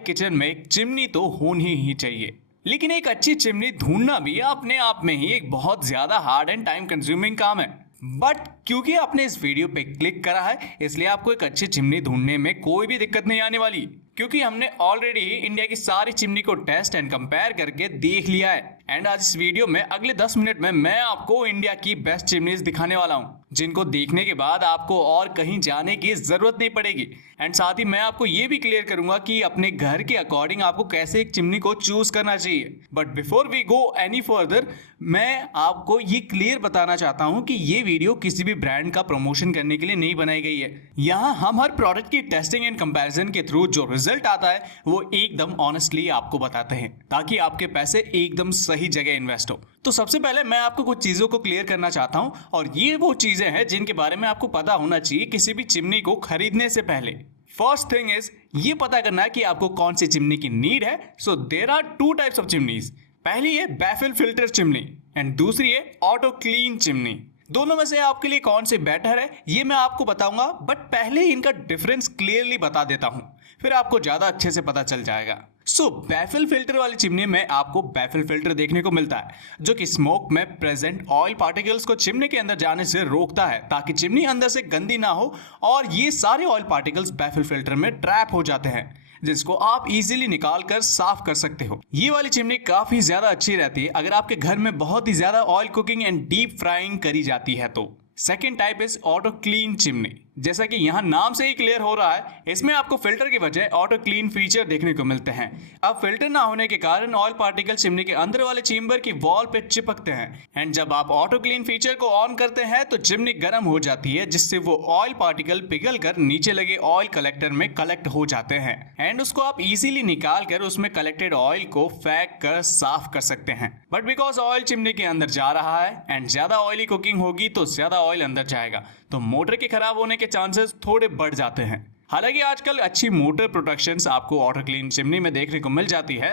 Kitchen में एक chimney तो होनी ही चाहिए, लेकिन एक अच्छी चिमनी ढूंढना भी अपने आप में ही एक बहुत ज्यादा हार्ड एंड टाइम कंज्यूमिंग काम है। बट क्योंकि आपने इस वीडियो पे क्लिक करा है, इसलिए आपको एक अच्छी चिमनी ढूंढने में कोई भी दिक्कत नहीं आने वाली, क्योंकि हमने ऑलरेडी इंडिया की सारी चिमनी को टेस्ट एंड कंपेयर करके देख लिया है। एंड आज इस वीडियो में अगले 10 मिनट में मैं आपको इंडिया की बेस्ट चिमनीज दिखाने वाला हूं, जिनको देखने के बाद आपको और कहीं जाने की जरूरत नहीं पड़ेगी। एंड साथ ही मैं आपको ये भी क्लियर करूंगा कि अपने घर के अकॉर्डिंग आपको कैसे एक चिमनी को चूज करना चाहिए। But before we go any further, मैं आपको ये क्लियर बताना चाहता हूं कि ये वीडियो किसी भी ब्रांड का प्रमोशन करने के लिए नहीं बनाई गई है। यहाँ हम हर प्रोडक्ट की टेस्टिंग एंड कंपैरिजन के थ्रू जो रिजल्ट आता है वो एकदम ऑनेस्टली आपको बताते हैं, ताकि आपके पैसे एकदम सही जगह इन्वेस्ट हो। तो सबसे पहले मैं आपको कुछ चीजों को क्लियर करना चाहता हूं, और ये वो चीजें हैं जिनके बारे में आपको पता होना चाहिए किसी भी चिमनी को खरीदने से पहले। फर्स्ट थिंग इज ये पता करना है कि आपको कौन सी चिमनी की नीड है। So there are two types of chimneys. पहली है बैफल फिल्टर चिमनी एंड दूसरी है ऑटो क्लीन चिमनी। दोनों में से आपके लिए कौन सी बेटर है ये मैं आपको बताऊंगा, बट पहले इनका डिफरेंस क्लियरली बता देता हूं, फिर आपको ज्यादा अच्छे से पता चल जाएगा। बैफल फिल्टर वाली चिमनी में आपको बैफल फिल्टर देखने को मिलता है, जो कि स्मोक में प्रेजेंट ऑयल पार्टिकल्स को चिमनी के अंदर जाने से रोकता है, ताकि चिमनी अंदर से गंदी ना हो और ये सारे ऑयल पार्टिकल्स बैफल फिल्टर में ट्रैप हो जाते हैं, जिसको आप इजीली निकाल कर साफ कर सकते हो। ये वाली चिमनी काफी ज्यादा अच्छी रहती है अगर आपके घर में बहुत ही ज्यादा oil cooking and deep frying करी जाती है तो। Second type is auto clean chimney. जैसा कि यहाँ नाम से ही क्लियर हो रहा है, इसमें आपको फिल्टर के बजाय ऑटो क्लीन फीचर देखने को मिलते हैं। अब फिल्टर ना होने के कारण ऑयल पार्टिकल चिमनी के अंदर वाले चेंबर की वॉल पे चिपकते हैं, एंड जब आप ऑटो क्लीन फीचर को ऑन करते हैं तो चिमनी गर्म हो जाती है, जिससे वो ऑयल पार्टिकल पिघल कर नीचे लगे ऑयल कलेक्टर में कलेक्ट हो जाते हैं, एंड उसको आप इजीली निकाल कर उसमें कलेक्टेड ऑयल को फेंक कर साफ कर सकते हैं। बट बिकॉज ऑयल चिमनी के अंदर जा रहा है एंड ज्यादा ऑयली कुकिंग होगी तो ज्यादा ऑयल अंदर जाएगा, तो मोटर के खराब होने के चांसेस थोड़े बढ़ जाते हैं। हालांकि आजकल अच्छी मोटर प्रोटेक्शंस आपको ऑटो क्लीन चिमनी में देखने को मिल जाती है,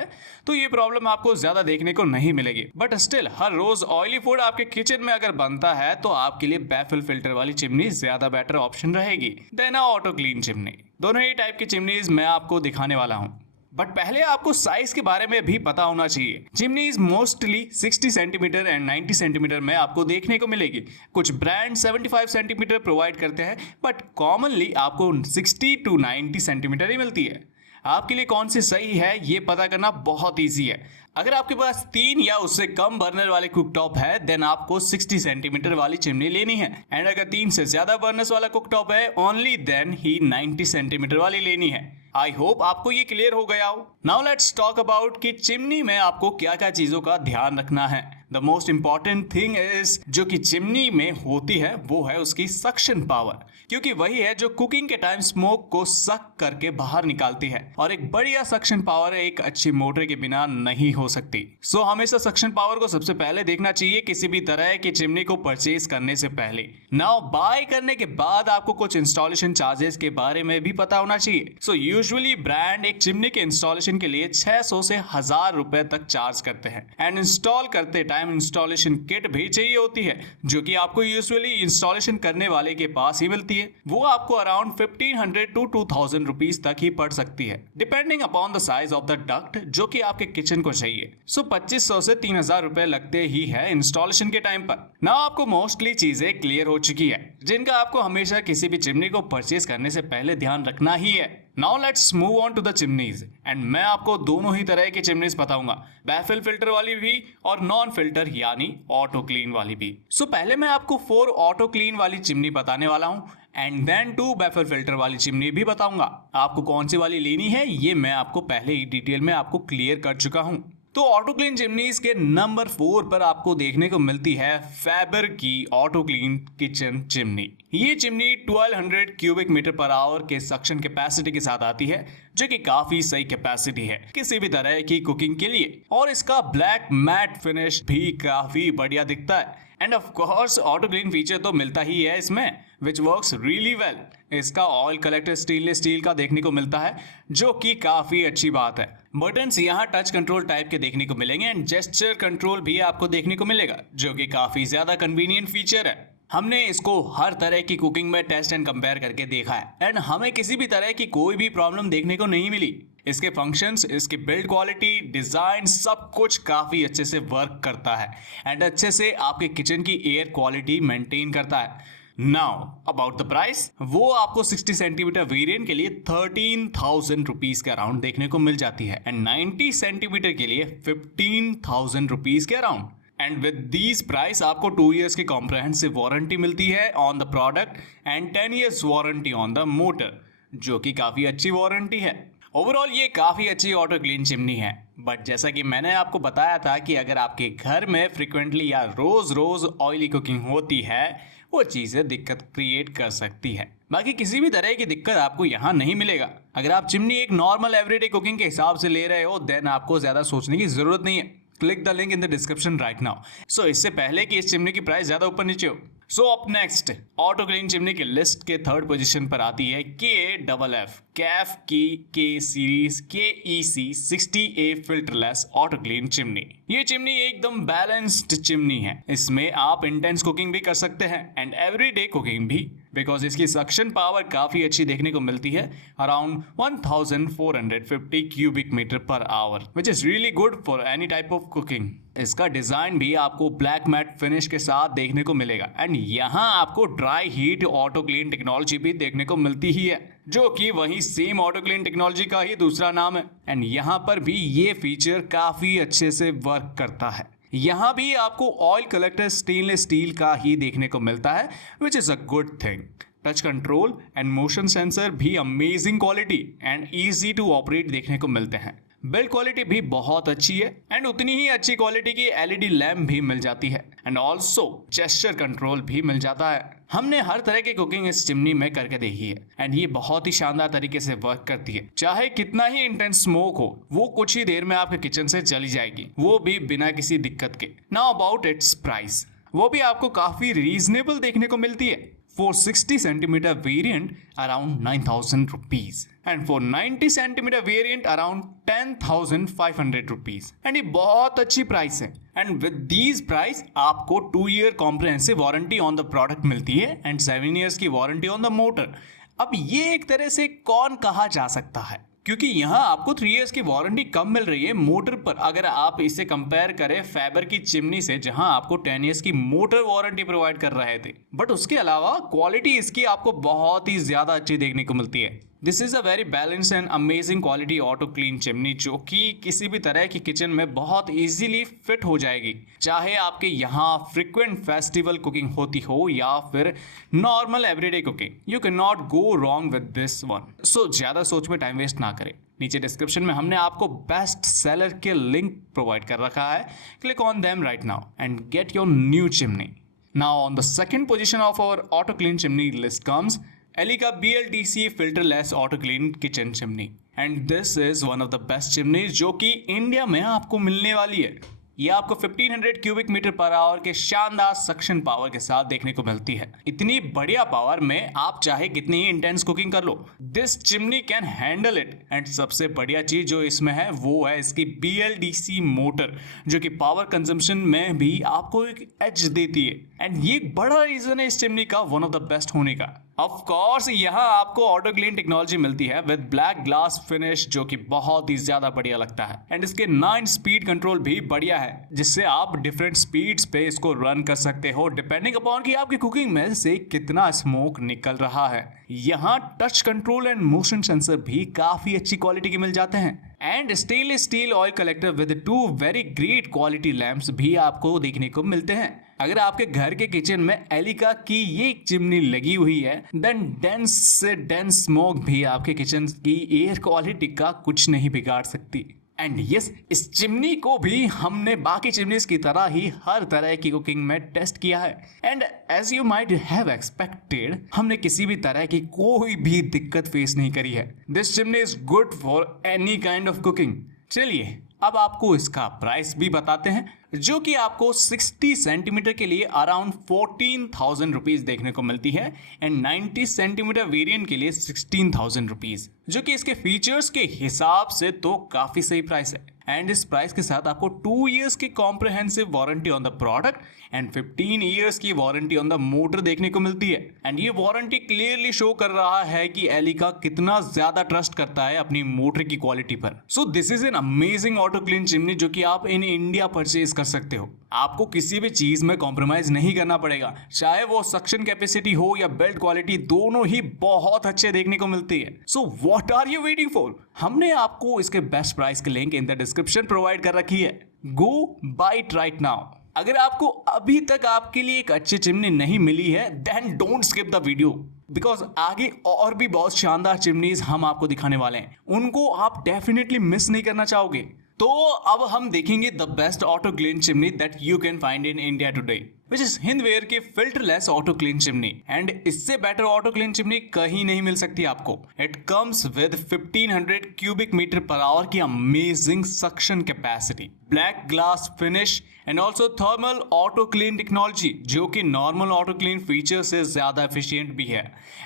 तो ये प्रॉब्लम आपको ज्यादा देखने को नहीं मिलेगी। बट स्टिल हर रोज ऑयली फूड आपके किचन में अगर बनता है तो आपके लिए बैफल फिल्टर वाली चिमनी ज्यादा बेटर ऑप्शन रहेगी देन ऑटो क्लीन चिमनी। दोनों ही टाइप की चिमनीज मैं आपको दिखाने वाला हूँ, बट पहले आपको साइज के बारे में भी पता होना चाहिए। Chimneys mostly 60 centimetre and 90 centimetre में आपको देखने को मिलेगी। कुछ ब्रांड 75 सेंटीमीटर प्रोवाइड करते हैं, बट कॉमनली आपको 60 टू 90 सेंटीमीटर ही मिलती है। आपके लिए कौन सी सही है ये पता करना बहुत ईजी है। अगर आपके पास 3 या उससे कम बर्नर वाले कुकटॉप है देन आपको 60 सेंटीमीटर वाली चिमनी लेनी है, एंड अगर 3 से ज्यादा बर्नर्स वाला कुकटॉप है ओनली देन ही 90 सेंटीमीटर वाली लेनी है। आई होप आपको ये क्लियर हो गया हो। नाउ लेट्स टॉक अबाउट कि चिमनी में आपको क्या क्या चीजों का ध्यान रखना है। The most important thing is जो कि चिमनी में होती है वो है उसकी सक्शन पावर, क्योंकि वही है जो कुकिंग के टाइम स्मोक को सक करके बाहर निकालती है, और एक बढ़िया सक्शन पावर एक अच्छी मोटर के बिना नहीं हो सकती। सो हमेशा सक्शन पावर को सबसे पहले देखना चाहिए किसी भी तरह की चिमनी को परचेज करने से पहले। नाउ बाय करने के बाद आपको कुछ इंस्टॉलेशन चार्जेस के बारे में भी पता होना चाहिए। सो यूजुअली ब्रांड एक चिमनी के इंस्टॉलेशन के लिए 600 से 1000 रुपए तक चार्ज करते हैं, एंड इंस्टॉल करते टाइम इंस्टॉलेशन किट भी चाहिए होती है, जो कि आपको यूजुअली इंस्टॉलेशन करने वाले के पास ही मिलती है। वो आपको अराउंड 1500 टू 2000 रुपीज तक ही पड़ सकती है, depending upon the size of the duct जो कि आपके किचन को चाहिए। 2500 से 3000 रुपए लगते ही है इंस्टॉलेशन के टाइम पर। ना आपको मोस्टली चीजें क्लियर हो चुकी है जिनका आपको हमेशा किसी भी चिमनी को परचेज करने से पहले ध्यान रखना ही है। Now let's move on to the chimneys, and मैं आपको दोनों ही तरह की चिमनीज बताऊंगा, बैफल फिल्टर वाली भी और नॉन फिल्टर यानी ऑटो क्लीन वाली भी। पहले मैं आपको 4 ऑटो क्लीन वाली चिमनी बताने वाला हूं, एंड देन 2 बैफल फिल्टर वाली चिमनी भी बताऊंगा। आपको कौन सी वाली लेनी है ये मैं आपको पहले ही डिटेल में आपको क्लियर कर चुका हूं। तो ऑटो क्लीन चिमनीज के नंबर 4 पर आपको देखने को मिलती है फैबर की ऑटो क्लीन किचन चिमनी। ये chimney 1200 cubic metre per hour के सक्शन कैपेसिटी के साथ आती है, जो कि काफी सही कैपेसिटी है किसी भी तरह की कुकिंग के लिए, और इसका ब्लैक मैट फिनिश भी काफी बढ़िया दिखता है। End of course auto clean feature तो मिलता ही है इसमें, विच वर्क्स रियली वेल। इसका ऑयल कलेक्टर स्टेनलेस स्टील का देखने को मिलता है, जो कि काफी अच्छी बात है। बटन्स यहाँ टच कंट्रोल टाइप के देखने को मिलेंगे, एंड जेस्चर कंट्रोल भी आपको देखने को मिलेगा, जो कि काफी ज्यादा कन्वीनियंट फीचर है। हमने इसको हर तरह की कुकिंग में टेस्ट एंड कंपेयर करके देखा है, एंड हमें किसी भी तरह की कोई भी प्रॉब्लम देखने को नहीं मिली। इसके फंक्शंस, इसकी बिल्ड क्वालिटी, डिजाइन सब कुछ काफी अच्छे से वर्क करता है एंड अच्छे से आपके किचन की एयर क्वालिटी मेंटेन करता है। नाउ अबाउट द प्राइस, वो आपको 60 सेंटीमीटर वेरिएंट के लिए 13,000 रुपीज के अराउंड देखने को मिल जाती है एंड 90 सेंटीमीटर के लिए 15,000 रुपीज के around. And with these price आपको 2 इयर्स की कॉम्प्रहेंसिव वारंटी मिलती है on the product and 10 years warranty on the motor, जो कि काफी अच्छी वारंटी है। ओवरऑल ये काफी अच्छी ऑटो क्लीन चिमनी है, बट जैसा कि मैंने आपको बताया था कि अगर आपके घर में फ्रिक्वेंटली या रोज रोज ऑयली कुकिंग होती है, वो चीजें दिक्कत क्रिएट कर सकती है। बाकी किसी भी तरह की दिक्कत आपको यहाँ नहीं मिलेगा। अगर आप चिमनी एक नॉर्मल एवरीडे कुकिंग के हिसाब से ले रहे हो, देन आपको ज्यादा सोचने की जरूरत नहीं है। Click the link in the description right now. So इससे पहले कि इस चिमनी की प्राइस ज्यादा ऊपर नीचे हो, so up next auto clean chimney की लिस्ट के 3rd पोजीशन पर आती है KFF कैफ की K series KEC 60A filterless auto clean chimney. ये चिमनी एकदम बैलेंस्ड चिमनी है। इसमें आप इंटेंस कुकिंग भी कर सकते हैं एंड एवरीडे कुकिंग भी, बिकॉज इसकी सक्शन पावर काफी अच्छी देखने को मिलती है, around 1450 cubic metre per hour, which is really good for any type of cooking. इसका डिजाइन भी आपको ब्लैक मैट फिनिश के साथ देखने को मिलेगा एंड यहाँ आपको dry heat auto clean technology भी देखने को मिलती ही है, जो कि वही सेम ऑटो क्लीन टेक्नोलॉजी का ही दूसरा नाम है। एंड यहाँ पर भी ये फीचर काफी अच्छे से वर्क करता है। यहाँ भी आपको ऑयल कलेक्टर स्टेनलेस स्टील का ही देखने को मिलता है, which is a good thing. Touch control and motion sensor भी amazing quality and easy to operate देखने को मिलते हैं। बिल्ड क्वालिटी भी बहुत अच्छी है एंड उतनी ही अच्छी क्वालिटी की LED लैम्प भी मिल जाती है एंड ऑल्सो जेस्चर कंट्रोल भी मिल जाता है। हमने हर तरह की कुकिंग इस चिमनी में करके देखी है एंड ये बहुत ही शानदार तरीके से वर्क करती है। चाहे कितना ही इंटेंस स्मोक हो, वो कुछ ही देर में आपके किचन से चली जाएगी, वो भी बिना किसी दिक्कत के। नाउ अबाउट इट्स प्राइस, वो भी आपको काफी रीजनेबल देखने को मिलती है। For 60 centimeter variant around 9,000 rupees and for 90 centimeter variant around 10,500 rupees and ये बहुत अच्छी प्राइस है। एंड विद दीज प्राइस आपको 2 year comprehensive warranty on the product मिलती है एंड 7 इयर्स की वारंटी ऑन द मोटर। अब ये एक तरह से कौन कहा जा सकता है, क्योंकि यहाँ आपको 3 इयर्स की वारंटी कम मिल रही है मोटर पर, अगर आप इसे कंपेयर करें फैबर की चिमनी से जहाँ आपको 10 इयर्स की मोटर वारंटी प्रोवाइड कर रहे थे। बट उसके अलावा क्वालिटी इसकी आपको बहुत ही ज्यादा अच्छी देखने को मिलती है। This is a very balance and amazing quality auto clean chimney, जो कि किसी भी तरह की किचन में बहुत इजीली फिट हो जाएगी, चाहे आपके यहाँ फ्रिक्वेंट फेस्टिवल कुकिंग होती हो या फिर normal everyday cooking. You can not go wrong with this one. So ज्यादा सोच में टाइम वेस्ट ना करें। नीचे डिस्क्रिप्शन में हमने आपको बेस्ट सेलर के लिंक प्रोवाइड कर रखा है। Click on them right now and get your new chimney. Now on the second position of our auto clean chimney list comes Elica BLDC filterless auto clean kitchen chimney and this is one of the best chimneys जो कि India में आपको मिलने वाली है। ये आपको 1500 cubic metre per hour के शानदार सक्शन पावर के साथ देखने को मिलती है। इतनी बढ़िया पावर में आप चाहे कितनी ही इंटेंस कुकिंग कर लो, this chimney can handle it. And सबसे बढ़िया चीज जो इसमें है वो है इसकी BLDC मोटर, जो कि पावर कंजम्पशन में भी आपको एक एज देती है एंड ये एक बड़ा रीजन है इस चिमनी का वन ऑफ द बेस्ट होने का। ऑफ कोर्स यहाँ आपको ऑटो क्लीन टेक्नोलॉजी मिलती है विद ब्लैक ग्लास फिनिश, जो कि बहुत ही ज्यादा बढ़िया लगता है एंड इसके 9 स्पीड कंट्रोल भी बढ़िया है, जिससे आप डिफरेंट स्पीड्स पे इसको रन कर सकते हो डिपेंडिंग अपॉन कि आपकी कुकिंग में से कितना स्मोक निकल रहा है। यहाँ touch control and motion sensor भी काफी अच्छी क्वालिटी के मिल जाते हैं and stainless steel oil collector with 2 very great quality lamps भी आपको देखने को मिलते हैं। अगर आपके घर के किचन में एलिका की ये चिमनी लगी हुई है, देन डेंस से डेंस स्मोक भी आपके किचन की एयर क्वालिटी का कुछ नहीं बिगाड़ सकती। एंड यस, इस चिमनी को भी हमने बाकी चिमनीज की तरह ही हर तरह की कुकिंग में टेस्ट किया है and as you might have expected, हमने किसी भी तरह की कोई भी दिक्कत फेस नहीं करी है। This chimney is good for any kind of cooking. चलिए अब आपको इसका प्राइस भी बताते हैं, जो कि आपको 60 सेंटीमीटर के लिए अराउंड 14,000 रुपीज देखने को मिलती है एंड 90 सेंटीमीटर वेरिएंट के लिए 16,000 रुपीज, जो कि इसके फीचर्स के हिसाब से तो काफी सही प्राइस है। एंड इस प्राइस के साथ आपको 2 इयर्स की comprehensive warranty on the product and 15 years की वारंटी ऑन द मोटर देखने को मिलती है। एंड ये वारंटी क्लियरली शो कर रहा है कि एलिका कितना ज्यादा ट्रस्ट करता है अपनी मोटर की क्वालिटी पर। So this is an amazing auto clean chimney जो कि आप इन इंडिया परचेज कर सकते हो। आपको किसी भी चीज में कॉम्प्रोमाइज नहीं करना पड़ेगा, चाहे वो सक्शन कैपेसिटी हो या बिल्ड क्वालिटी, दोनों ही बहुत अच्छे देखने को मिलती है। So what are you waiting for? हमने आपको इसके बेस्ट प्राइस की link in the description provide कर रखी है। Go buy it right now. अगर आपको अभी तक आपके लिए एक अच्छी चिमनी नहीं मिली है then don't skip the video, because आगे और भी बहुत शानदार चिमनीज हम आपको दिखाने वाले हैं, उनको आप डेफिनेटली मिस नहीं करना चाहोगे। तो अब हम देखेंगे the best auto clean chimney that you can find in India today, which is Hindware की filterless auto clean chimney. And इससे बेटर ऑटो क्लीन चिमनी कहीं नहीं मिल सकती आपको। It comes with 1500 cubic metre per hour की amazing suction capacity, black glass finish and also thermal auto clean technology, जो कि नॉर्मल ऑटो क्लीन फीचर से ज्यादा एफिशिएंट भी है।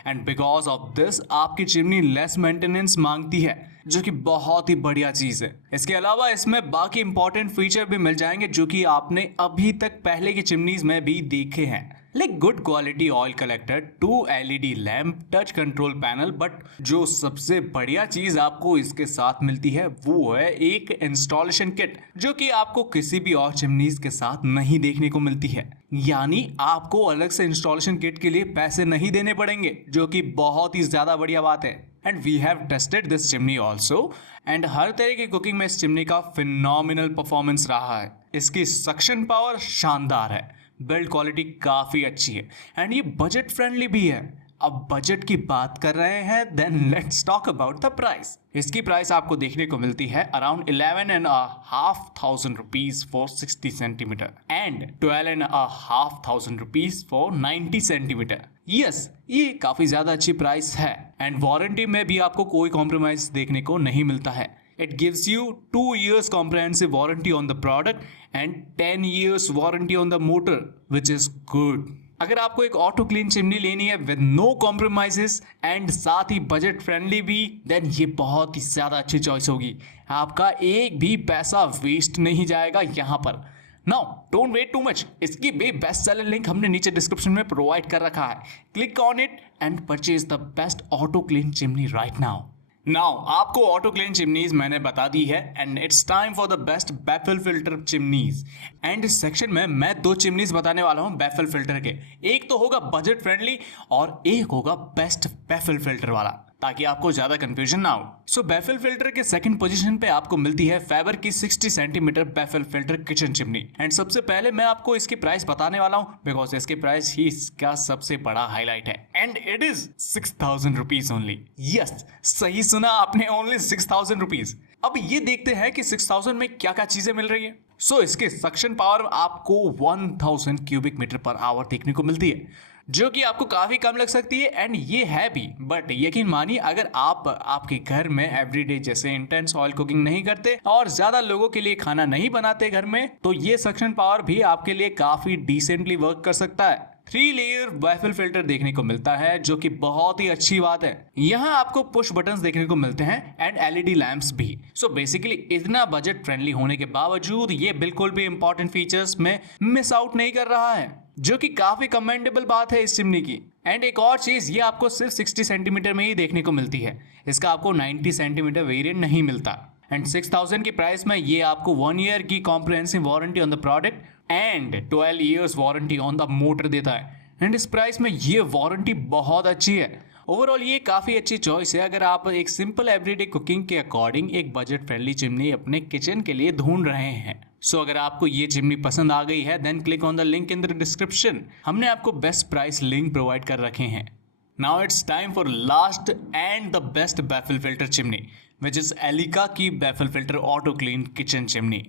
एंड बिकॉज ऑफ दिस आपकी चिमनी लेस मेंटेनेंस मांगती है, जो कि बहुत ही बढ़िया चीज है। इसके अलावा इसमें बाकी इंपॉर्टेंट फीचर भी मिल जाएंगे जो कि आपने अभी तक पहले की चिमनीज में भी देखे हैं, like good quality oil collector, 2 LED lamp, touch control panel. But जो सबसे बढ़िया चीज आपको इसके साथ मिलती है वो है एक इंस्टॉलेशन किट, जो कि आपको किसी भी और चिमनीज के साथ नहीं देखने को मिलती है। यानी आपको अलग से इंस्टॉलेशन किट के लिए पैसे नहीं देने पड़ेंगे, जो कि बहुत ही ज्यादा बढ़िया बात है। And we have tested this chimney also, and हर तरह की कुकिंग में इस चिमनी का फिनोमिनल परफॉर्मेंस रहा है। इसकी सक्शन पावर शानदार है, बिल्ड क्वालिटी काफी अच्छी है, एंड ये बजट फ्रेंडली भी है। अब बजट की बात कर रहे हैं then let's talk about the price. इसकी प्राइस आपको देखने को मिलती है around 11,500 rupees for 60 centimetre and 12,500 rupees for 90 centimetre. Yes, ये काफी ज्यादा अच्छी प्राइस है। एंड वारंटी में भी आपको कोई कॉम्प्रोमाइज देखने को नहीं मिलता है। It gives you 2 years comprehensive warranty on the product and 10 years warranty on the motor, which is good. अगर आपको एक ऑटो क्लीन चिमनी लेनी है विद नो कॉम्प्रोमाइजेस एंड साथ ही बजट फ्रेंडली भी, देन ये बहुत ही ज्यादा अच्छी चॉइस होगी। आपका एक भी पैसा वेस्ट नहीं जाएगा यहाँ पर। Now don't wait too much, इसकी भी बेस्ट सेलर लिंक हमने नीचे डिस्क्रिप्शन में प्रोवाइड कर रखा है। Click on it and purchase the best auto clean chimney right now. Now आपको ऑटो क्लीन चिमनीज मैंने बता दी है and it's time for the best baffle filter chimneys. And इस सेक्शन में मैं 2 चिमनीज बताने वाला हूं बैफल फिल्टर के। एक तो होगा बजट फ्रेंडली और एक होगा बेस्ट बैफल फिल्टर वाला, ताकि आपको ज्यादा कंफ्यूजन ना हो। सो बैफल फिल्टर के सेकंड पोजीशन पे आपको मिलती है फेबर की 60 centimetre baffle filter kitchen chimney. And सबसे पहले मैं आपको इसकी प्राइस बताने वाला हूँ, बिकॉज इसकी प्राइस ही इसका सबसे बड़ा हाईलाइट है। And it is 6,000 rupees only. Yes, सही सुना आपने, ओनली 6,000 रुपीज। अब ये देखते हैं कि 6,000 में क्या क्या चीजें मिल रही है। सो इसके सक्शन पावर आपको 1000 क्यूबिक मीटर पर आवर देखने को मिलती है, जो कि आपको काफी कम लग सकती है एंड ये है भी। बट यकीन मानिए, अगर आप आपके घर में एवरीडे जैसे इंटेंस ऑयल कुकिंग नहीं करते और ज्यादा लोगों के लिए खाना नहीं बनाते घर में, तो ये सक्शन पावर भी आपके लिए काफी डिसेंटली वर्क कर सकता है। 3 लेयर बैफल फिल्टर देखने को मिलता है, जो कि बहुत ही अच्छी बात है। यहाँ आपको पुश बटन्स देखने को मिलते हैं एंड LED लैंप्स भी। सो बेसिकली इतना बजट फ्रेंडली होने के बावजूद ये बिल्कुल भी इंपॉर्टेंट फीचर्स में मिस आउट नहीं कर रहा है, जो कि काफी कमेंडेबल बात है इस चिमनी की। एंड एक और चीज, ये आपको सिर्फ 60 सेंटीमीटर में ही देखने को मिलती है, इसका आपको 90 सेंटीमीटर वेरिएंट नहीं मिलता। एंड 6,000 की प्राइस में ये आपको 1 ईयर की comprehensive warranty on the product and 12 years warranty on the motor देता है। एंड इस प्राइस में ये वारंटी बहुत अच्छी है। ओवरऑल ये काफी अच्छी चॉइस है अगर आप एक सिंपल एवरीडे कुकिंग के अकॉर्डिंग एक बजट फ्रेंडली चिमनी अपने किचन के लिए ढूंढ रहे हैं। सो अगर आपको ये चिमनी पसंद आ गई है then click on the link in the description. हमने आपको बेस्ट प्राइस लिंक प्रोवाइड कर रखे हैं। Now it's time for last and the best baffle filter chimney, which is Elica की baffle filter auto clean kitchen chimney.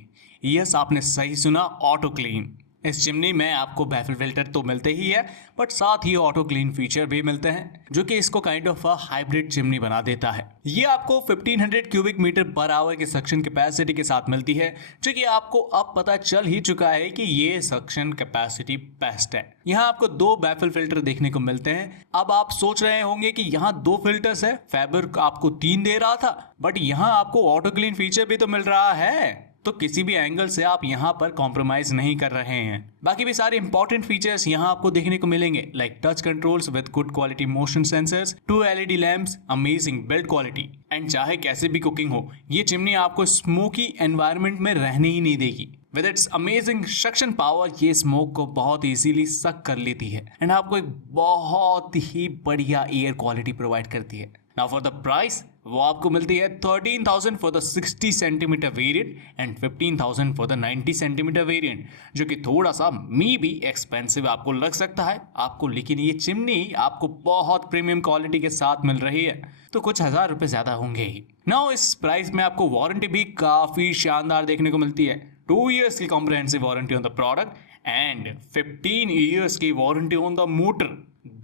Yes, आपने सही सुना, auto clean. इस चिमनी में आपको बैफल फिल्टर तो मिलते ही है, बट साथ ही ऑटो क्लीन फीचर भी मिलते हैं, जो कि इसको kind of a hybrid chimney बना देता है। ये आपको 1500 क्यूबिक मीटर पर आवर की सक्शन कैपेसिटी के साथ मिलती है, जो कि आपको अब पता चल ही चुका है कि ये सक्शन कैपेसिटी बेस्ट है। यहाँ आपको 2 बैफल फिल्टर देखने को मिलते हैं। अब आप सोच रहे होंगे कि यहाँ 2 फिल्टर्स है, फैबर आपको 3 दे रहा था, बट यहाँ आपको ऑटो क्लीन फीचर भी तो मिल रहा है, तो किसी भी एंगल से आप यहाँ पर कॉम्प्रोमाइज नहीं कर रहे हैं। बाकी भी सारे इंपॉर्टेंट फीचर्स यहाँ आपको देखने को मिलेंगे, like touch controls with good quality motion sensors, 2 LED lamps, amazing build quality, and चाहे कैसे भी कुकिंग हो, ये चिमनी आपको स्मोकी एनवायरनमेंट में रहने ही नहीं देगी। With its amazing suction power, ये स्मोक को बहुत इजीली सक कर लेती है एंड आपको एक बहुत ही बढ़िया एयर क्वालिटी प्रोवाइड करती है। नाउ फॉर द प्राइस, वो आपको मिलती है 13,000 for the 60 centimetre variant and 15,000 for the 90 centimetre variant, जो कि थोड़ा सा मी भी एक्सपेंसिव आपको लग सकता है आपको, लेकिन ये चिमनी आपको बहुत प्रीमियम क्वालिटी के साथ मिल रही है, तो कुछ हजार रुपए ज्यादा होंगे ही। नाउ इस प्राइस में आपको वारंटी भी काफी शानदार देखने को मिलती है। 2 years की comprehensive warranty on the product and 15 years की warranty on the motor.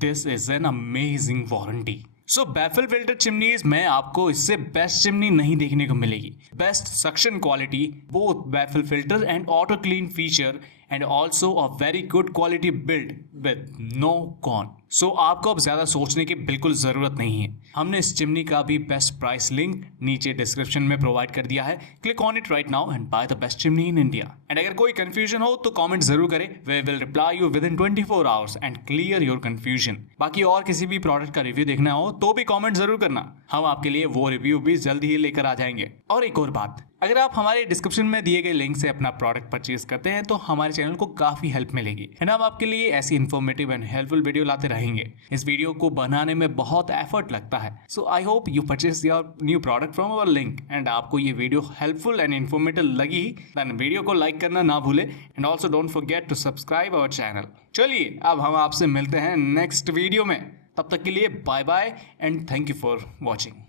This is an amazing warranty. So baffle filter chimneys में आपको इससे बेस्ट चिमनी नहीं देखने को मिलेगी। Best suction quality, both baffle filter and auto clean feature, and also a very good quality build with no con. So आपको अब ज्यादा सोचने की बिल्कुल जरूरत नहीं है। हमने इस चिमनी का भी बेस्ट प्राइस लिंक नीचे डिस्क्रिप्शन में प्रोवाइड कर दिया है। Click on it right now and buy the best chimney in India. And अगर कोई कंफ्यूजन हो तो कमेंट जरूर करें, we will reply you within 24 hours and clear your confusion. बाकी और किसी भी प्रोडक्ट का रिव्यू देखना हो तो भी कमेंट जरूर करना, हम आपके लिए वो रिव्यू भी जल्द ही लेकर आ जाएंगे। और एक और बात, अगर आप हमारे डिस्क्रिप्शन में दिए गए लिंक से अपना प्रोडक्ट परचेज करते हैं तो हमारे चैनल को काफी हेल्प मिलेगी एंड हम आपके लिए ऐसी इन्फॉर्मेटिव एंड हेल्पफुल वीडियो लाते रहेंगे। इस वीडियो को बनाने में बहुत एफर्ट लगता है, so I hope you purchase your new product from our link and आपको ये वीडियो हेल्पफुल एंड इन्फॉर्मेटिव लगी देन वीडियो को लाइक करना ना भूले and also don't forget to subscribe our channel. चलिए अब हम आपसे मिलते हैं नेक्स्ट वीडियो में, तब तक के लिए bye bye and thank you for watching.